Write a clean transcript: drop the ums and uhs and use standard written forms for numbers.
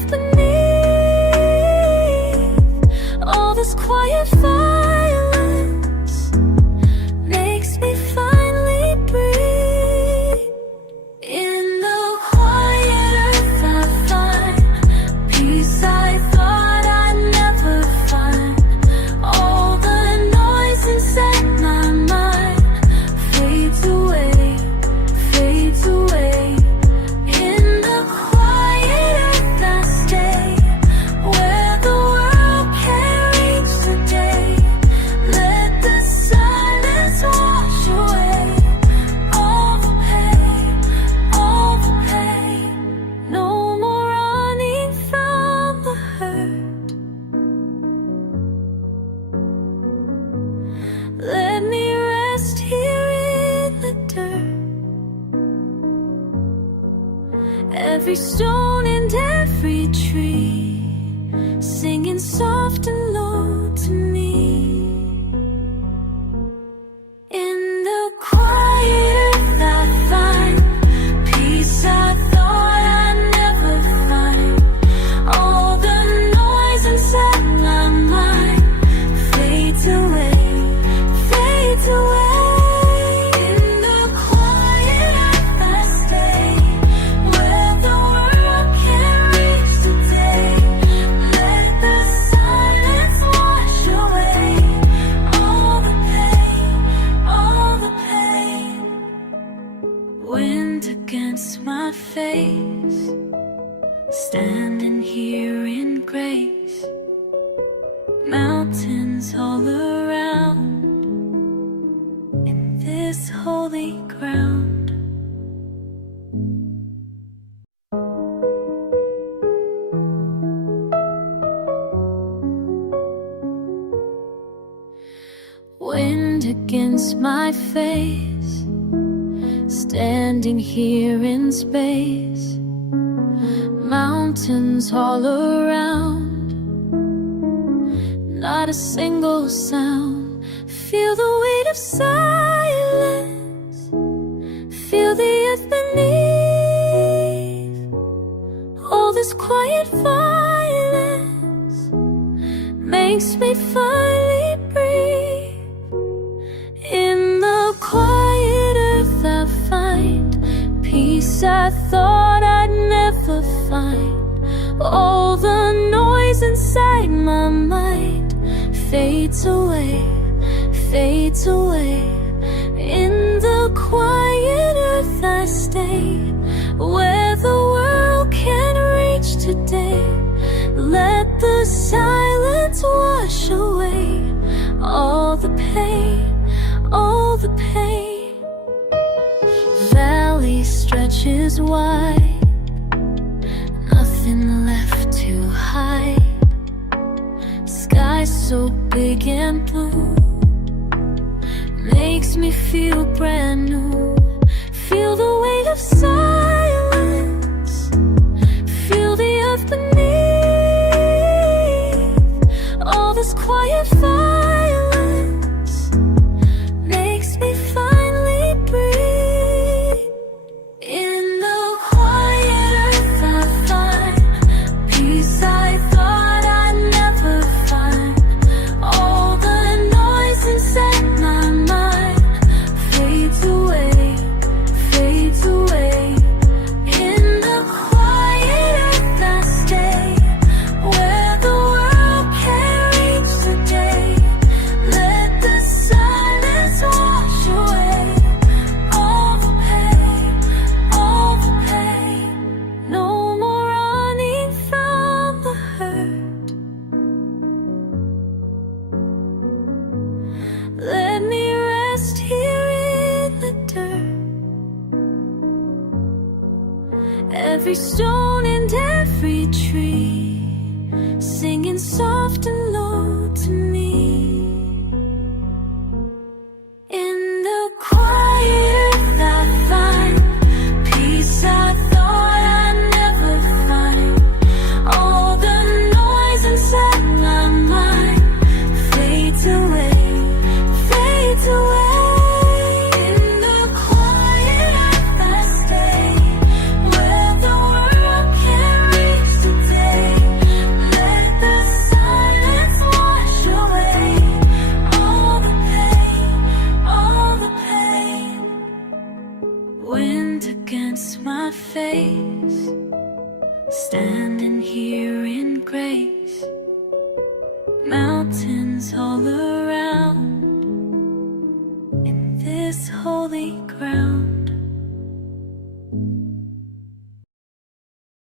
earth beneath, all this quiet violence makes me finally breathe. In the quiet earth I find peace I thought I'd never find. All the noise inside my mind fades away, fades away. In the quiet earth I stay, where the world can't reach today. Let the silence wash away all the pain, all the pain. No more running from the hurt. Let me rest here in the dirt. Every stone and every tree singing soft and low to me. In the quiet earth I find peace I thought I'd never find. All the noise inside my mind fades away, fades away. In the quiet earth I stay, where the world can't reach today. Let the silence wash away all the pain, all the pain. Wind against my face, standing here in grace. Mountains all around, in this holy ground. Wind against my face, standing here in space. Mountains all around, not a single sound. Feel the weight of silence, feel the earth beneath. All this quiet violence makes me finally breathe. In the quiet earth I find peace I thought I'd never find. All the noise inside my mind fades away, fades away. In the quiet earth I stay, where the world can't reach today. Let the silence wash away all the pain, all the pain. Valley stretches wide, nothing left to hide. Sky so big and blue makes me feel brand new. Feel the weight of silence, feel the earth beneath. All this quiet violence makes me finally breathe. In the quiet earth I find peace I thought I'd never find. All the noise inside my mind fades away, fades away. In the quiet earth I stay, where the world can't reach today. Let the silence wash away all the pain, all the pain. No more running from the hurt. Let me rest here in the dirt. Every stone and every tree singing soft and low to me. In the quiet earth I find peace I thought I'd never find. All the noise inside my mind fades away, fades away. In the quiet earth I stay, where the world can't reach today. standing here in grace, mountains all around.